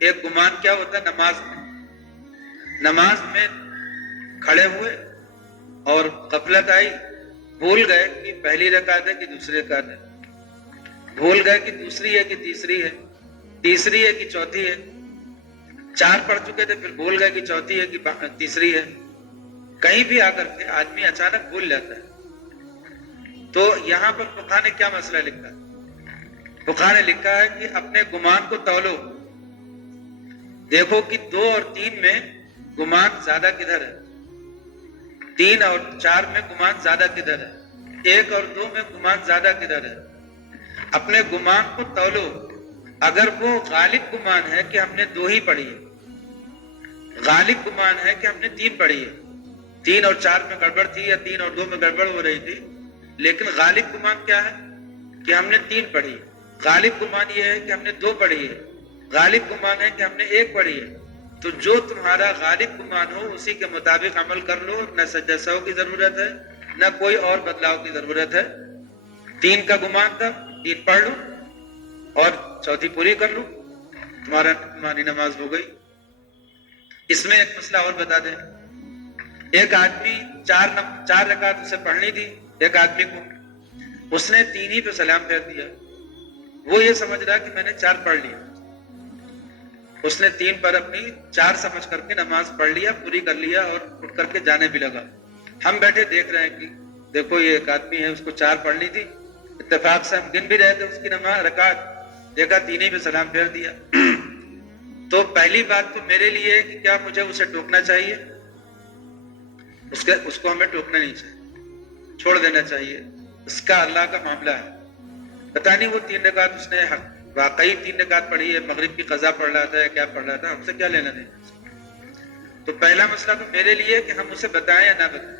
ایک گمان کیا ہوتا ہے نماز میں کھڑے ہوئے اور غفلت آئی، بھول گئے کہ پہلی رکعت ہے کہ دوسری رکعت ہے، بھول گئے کہ دوسری ہے کہ تیسری ہے، تیسری ہے کہ چوتھی ہے، 4 پڑھ چکے تھے پھر بھول گئے کہ چوتھی ہے کہ تیسری ہے، کہیں بھی آ کر کے آدمی اچانک بھول جاتا ہے۔ تو یہاں پر فقہ نے کیا مسئلہ لکھا ہے؟ فقہ نے لکھا ہے کہ اپنے گمان کو تولو، دیکھو کہ 2 اور 3 میں گمان زیادہ کدھر ہے، 3 اور 4 میں گمان زیادہ کدھر ہے، 1 اور 2 میں گمان زیادہ کدھر ہے، اپنے گمان کو تولو۔ اگر وہ غالب گمان ہے کہ ہم نے 2 ہی پڑھی ہے، غالب گمان ہے کہ ہم نے 3 پڑھی ہے، 3 اور 4 میں گڑبڑ تھی یا 3 اور 2 میں گڑبڑ ہو رہی تھی، لیکن غالب گمان کیا ہے کہ ہم نے 3 پڑھی ہے، غالب گمان یہ ہے کہ ہم نے 2 پڑھی ہے، غالب گمان ہے کہ ہم نے 1 پڑھی ہے، تو جو تمہارا غالب گمان ہو اسی کے مطابق عمل کر لو، نہ سجدہ سہو کی ضرورت ہے نہ کوئی اور بدلاؤ کی ضرورت ہے۔ 3 کا گمان تھا، 3 پڑھ لو اور چوتھی پوری کر لو، تمہاری نماز ہو گئی۔ اس میں ایک مسئلہ اور بتا دیں، ایک آدمی 4 رکعت اسے پڑھنی تھی، ایک آدمی کو اس نے 3 ہی پہ سلام پھیر دیا، وہ یہ سمجھ رہا کہ میں نے 4 پڑھ لیا، اس نے 3 پر اپنی 4 سمجھ کر کے نماز پڑھ لیا، پوری کر لیا اور اٹھ کر کے جانے بھی لگا۔ ہم بیٹھے دیکھ رہے ہیں کہ دیکھو یہ ایک آدمی ہے، اس کو 4 پڑھنی تھی، اتفاق سے ہم گن بھی رہے تھے اس کی نماز رکعت، دیکھا 3 ہی پہ سلام پھیر دیا۔ تو پہلی بات تو میرے لیے ہے کہ کیا مجھے اسے ٹوکنا چاہیے؟ اس کو ہمیں ٹوکنا نہیں چاہیے، چھوڑ دینا چاہیے، اس کا اللہ کا معاملہ ہے۔ پتہ نہیں وہ 3 رکعت اس نے واقعی 3 رکعت پڑھی ہے، مغرب کی قضا پڑھ رہا تھا یا کیا پڑھ رہا تھا، ہم سے کیا لینا دینا۔ تو پہلا مسئلہ تو میرے لیے ہے کہ ہم اسے بتائیں یا نہ بتائیں،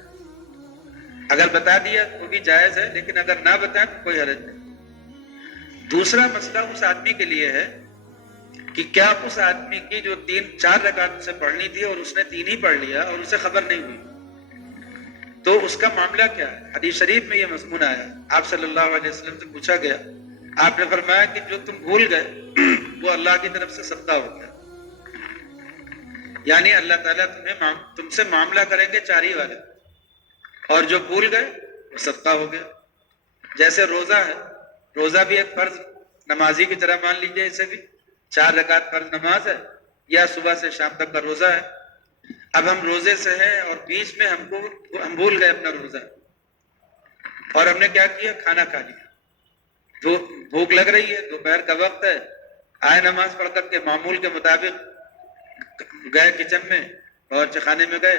اگر بتا دیا تو بھی جائز ہے، لیکن اگر نہ بتائیں تو کوئی حرج نہیں۔ دوسرا مسئلہ اس آدمی کے لیے ہے کہ کیا اس آدمی کی جو 4 رکعت اسے پڑھنی تھی اور اس نے 3 ہی پڑھ لیا اور اسے خبر نہیں ہوئی، تو اس کا معاملہ کیا ہے؟ حدیث شریف میں یہ مضمون آیا، آپ صلی اللہ علیہ وسلم سے پوچھا گیا، آپ نے فرمایا کہ جو تم بھول گئے وہ اللہ کی طرف سے صدقہ ہو گیا، یعنی اللہ تعالیٰ تم سے معاملہ کریں گے 4 ہی والے، اور جو بھول گئے وہ صدقہ ہو گیا۔ جیسے روزہ ہے، روزہ بھی ایک فرض نمازی کی طرح مان لیجئے، اسے بھی 4 رکعت فرض نماز ہے یا صبح سے شام تک کا روزہ ہے۔ اب ہم روزے سے ہیں اور بیچ میں ہم بھول گئے اپنا روزہ، اور ہم نے کیا کیا؟ کھانا کھا لیا، تو بھوک لگ رہی ہے، دوپہر کا وقت ہے، آئے نماز پڑھ کر کے معمول کے مطابق گئے کچن میں، باورچی خانے میں گئے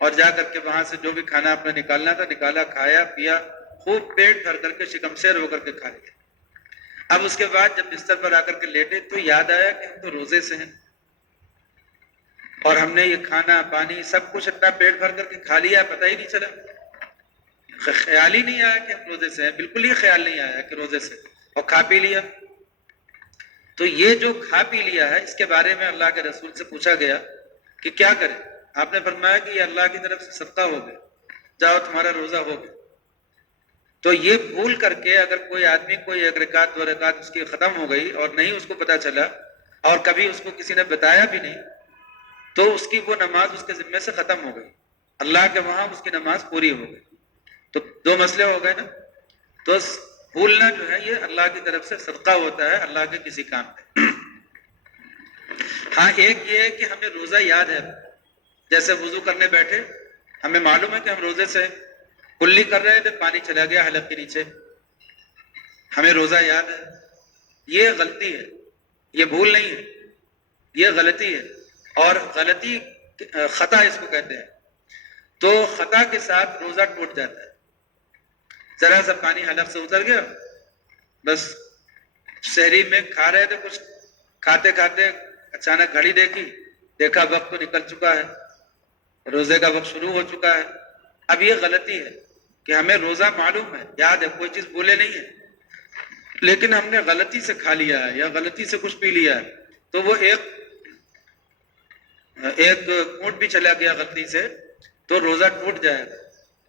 اور جا کر کے وہاں سے جو بھی کھانا اپنا نکالنا تھا نکالا، کھایا پیا، خوب پیٹ بھر کر کے شکمشیر ہو کر کے کھا لیا۔ اب اس کے بعد جب بستر پر آ کر کے لیٹے تو یاد آیا کہ ہم تو روزے سے ہیں، اور ہم نے یہ کھانا پانی سب کچھ اتنا پیٹ بھر کر کے کھا لیا، پتہ ہی نہیں چلا، خیال ہی نہیں آیا کہ ہم روزے سے ہیں، بالکل ہی خیال نہیں آیا کہ روزے سے، اور کھا پی لیا۔ تو یہ جو کھا پی لیا ہے، اس کے بارے میں اللہ کے رسول سے پوچھا گیا کہ کیا کرے؟ آپ نے فرمایا کہ یہ اللہ کی طرف سے صدقہ ہو گیا، جاؤ تمہارا روزہ ہو گیا۔ تو یہ بھول کر کے اگر کوئی آدمی کوئی 1 رکعت 2 رکعت اس کی ختم ہو گئی اور نہیں اس کو پتا چلا، اور کبھی اس کو کسی نے بتایا بھی نہیں، تو اس کی وہ نماز اس کے ذمے سے ختم ہو گئی، اللہ کے وہاں اس کی نماز پوری ہو گئی۔ تو 2 مسئلے ہو گئے نا۔ تو بھولنا جو ہے یہ اللہ کی طرف سے صدقہ ہوتا ہے اللہ کے کسی کام پہ۔ ہاں ایک یہ ہے کہ ہمیں روزہ یاد ہے، جیسے وضو کرنے بیٹھے ہمیں معلوم ہے کہ ہم روزے سے کلی کر رہے تھے، پانی چلا گیا حلق کے نیچے، ہمیں روزہ یاد ہے، یہ غلطی ہے، یہ بھول نہیں ہے، یہ غلطی ہے، اور غلطی خطا اس کو کہتے ہیں۔ تو خطا کے ساتھ روزہ ٹوٹ جاتا ہے، ذرا سا پانی حلق سے اتر گیا، بس سحری میں کھا رہے تھے، کچھ کھاتے کھاتے اچانک گھڑی دیکھا وقت تو نکل چکا ہے، روزے کا وقت شروع ہو چکا ہے۔ اب یہ غلطی ہے کہ ہمیں روزہ معلوم ہے، یاد ہے، کوئی چیز بھولے نہیں ہے، لیکن ہم نے غلطی سے کھا لیا ہے یا غلطی سے کچھ پی لیا ہے، تو وہ ایک اونٹ بھی چلا گیا غلطی سے، تو روزہ ٹوٹ جائے گا۔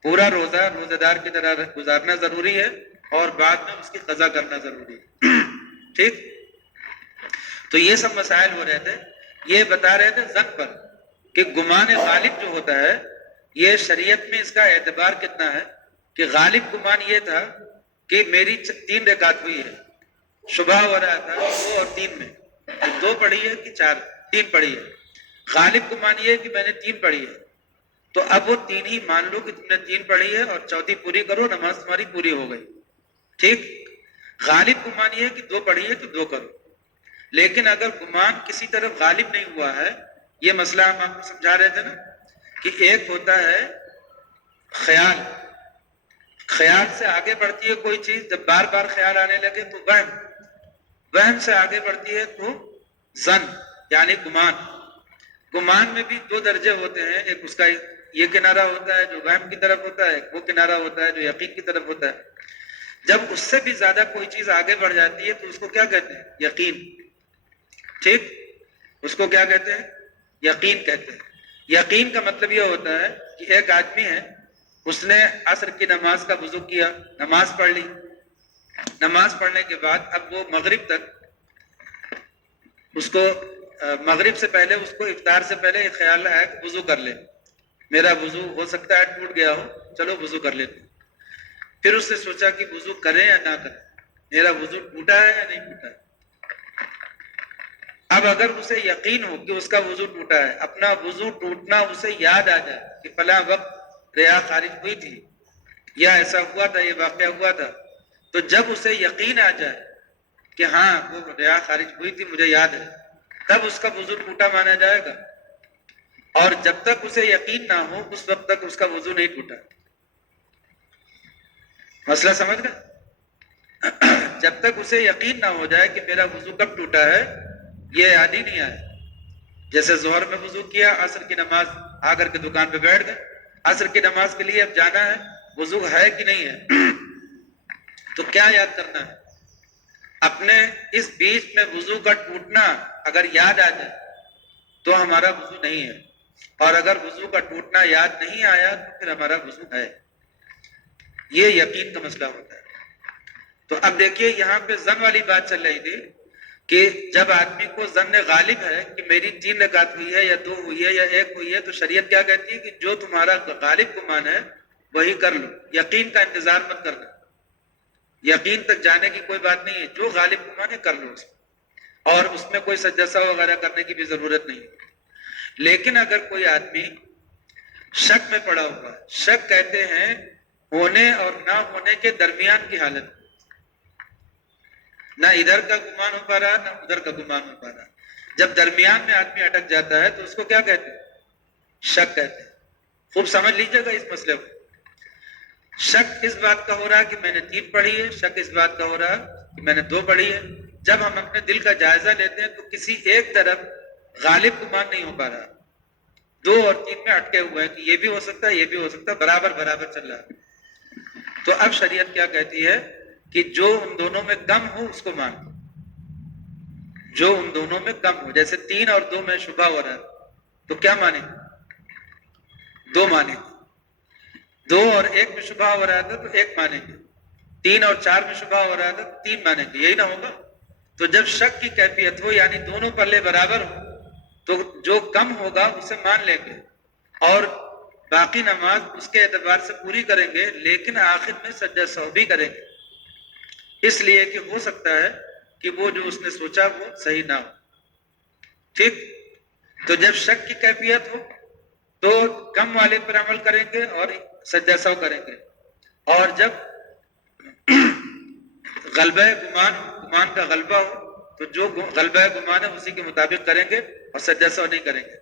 پورا روزہ روزہ دار کی طرح گزارنا ضروری ہے، اور بعد میں اس کی قضا کرنا ضروری ہے۔ ٹھیک؟ تو یہ سب مسائل ہو رہے تھے. یہ بتا رہے تھے زن پر کہ گمان غالب جو ہوتا ہے یہ شریعت میں اس کا اعتبار کتنا ہے کہ غالب گمان یہ تھا کہ میری 3 رکعت ہوئی ہے, صبح ہو رہا تھا 2 اور 3 میں, 2 پڑھی ہے کہ 4, 3 پڑھی ہے. غالب گمان یہ ہے کہ میں نے 3 پڑھی ہے, تو اب وہ 3 ہی مان لو کہ تم نے 3 پڑھی ہے اور چوتھی پوری کرو, نماز تمہاری پوری ہو گئی. ٹھیک. غالب گمان یہ ہے کہ 2 پڑھی ہے تو 2 کرو. لیکن اگر گمان کسی طرف غالب نہیں ہوا ہے, یہ مسئلہ ہم آپ کو سمجھا رہے تھے نا کہ ایک ہوتا ہے خیال, خیال سے آگے بڑھتی ہے کوئی چیز, جب بار بار خیال آنے لگے تو وہم, وہم سے آگے بڑھتی ہے تو ظن یعنی گمان. گمان میں بھی 2 درجے ہوتے ہیں, ایک اس کا یہ کنارہ ہوتا ہے جو وہم کی طرف ہوتا ہے, ایک وہ کنارہ ہوتا ہے جو یقین کی طرف ہوتا ہے. جب اس سے بھی زیادہ کوئی چیز آگے بڑھ جاتی ہے تو اس کو کیا کہتے ہیں؟ یقین. ٹھیک, اس کو کیا کہتے ہیں؟ یقین کہتے ہیں. یقین کا مطلب یہ ہوتا ہے کہ ایک آدمی ہے, اس نے عصر کی نماز کا وضو کیا, نماز پڑھ لی, نماز پڑھنے کے بعد اب وہ مغرب تک اس کو مغرب سے پہلے اس کو افطار سے پہلے ایک خیال آیا کہ وضو کر لے, میرا وضو ہو سکتا ہے ٹوٹ گیا ہو, چلو وضو کر لیتے. پھر اس نے سوچا کہ وضو کریں یا نہ کریں, میرا وضو ٹوٹا ہے یا نہیں ٹوٹا ہے. اب اگر اسے یقین ہو کہ اس کا وضو ٹوٹا ہے, اپنا وضو ٹوٹنا اسے یاد آ جائے کہ فلاں وقت ریا خارج ہوئی تھی یا ایسا ہوا تھا, یہ واقعہ ہوا تھا, تو جب اسے یقین آ جائے کہ ہاں وہ ریا خارج ہوئی تھی مجھے یاد ہے, تب اس کا وضو ٹوٹا مانا جائے گا. اور جب تک اسے یقین نہ ہو اس وقت تک اس کا وضو نہیں ٹوٹا. مسئلہ سمجھ گئے؟ جب تک اسے یقین نہ ہو جائے کہ میرا وضو کب ٹوٹا ہے, یہ یاد ہی نہیں آیا. جیسے ظہر میں وضو کیا, عصر کی نماز آ کر کے دکان پہ بیٹھ گئے, عصر کی نماز کے لیے اب جانا ہے, وضو ہے کہ نہیں ہے, تو کیا یاد کرنا ہے؟ اپنے اس بیچ میں وضو کا ٹوٹنا اگر یاد آ جائے تو ہمارا وضو نہیں ہے, اور اگر وضو کا ٹوٹنا یاد نہیں آیا تو پھر ہمارا وضو ہے. یہ یقین کا مسئلہ ہوتا ہے. تو اب دیکھیے یہاں پہ ظن والی بات چل رہی تھی کہ جب آدمی کو ظن غالب ہے کہ میری 3 رکعت ہوئی ہے یا 2 ہوئی ہے یا 1 ہوئی ہے, تو شریعت کیا کہتی ہے کہ جو تمہارا غالب گمان ہے وہی کر لو, یقین کا انتظار مت کرنا. یقین تک جانے کی کوئی بات نہیں ہے, جو غالب گمان ہے کر لو اس میں, اور اس میں کوئی سجدہ سہو وغیرہ کرنے کی بھی ضرورت نہیں. لیکن اگر کوئی آدمی شک میں پڑا ہوا ہے, شک کہتے ہیں ہونے اور نہ ہونے کے درمیان کی حالت, نہ ادھر کا گمان ہو پا رہا نہ ادھر کا گمان ہو پا رہا. جب درمیان میں آدمی اٹک جاتا ہے تو اس کو کیا کہتے ہیں؟ شک کہتے ہیں. خوب سمجھ لیجیے گا اس مسئلے کو. شک اس بات کا ہو رہا کہ میں نے 3 پڑھی ہے, شک اس بات کا ہو رہا کہ میں نے 2 پڑھی ہے. جب ہم اپنے دل کا جائزہ لیتے ہیں تو کسی ایک طرف غالب گمان نہیں ہو پا رہا, 2 اور 3 میں اٹکے ہوئے ہیں کہ یہ بھی ہو سکتا ہے یہ بھی ہو سکتا ہے, برابر برابر چل رہا ہے. تو اب شریعت کیا کہتی ہے کہ جو ان دونوں میں کم ہو اس کو مان, جو ان دونوں میں کم ہو. جیسے 3 اور 2 میں شبہ ہو رہا ہے تو کیا مانے؟ 2 مانے. 2 اور 1 میں شبہ ہو رہا تھا تو 1 مانے گے. 3 اور 4 میں شبہ ہو رہا تھا تو 3 مانے گے. یہی نہ ہوگا؟ تو جب شک کی کیفیت ہو یعنی دونوں پلے برابر ہو تو جو کم ہوگا اسے مان لیں گے اور باقی نماز اس کے اعتبار سے پوری کریں گے, لیکن آخر میں سجدہ سہو بھی کریں گے, اس لیے کہ ہو سکتا ہے کہ وہ جو اس نے سوچا وہ صحیح نہ ہو. ٹھیک. تو جب شک کی کیفیت ہو تو کم والے پر عمل کریں گے اور سجدہ سہو کریں گے, اور جب غلبہ گمان کا غلبہ ہو تو جو غلبہ گمان ہے اسی کے مطابق کریں گے اور سجدہ سہو نہیں کریں گے.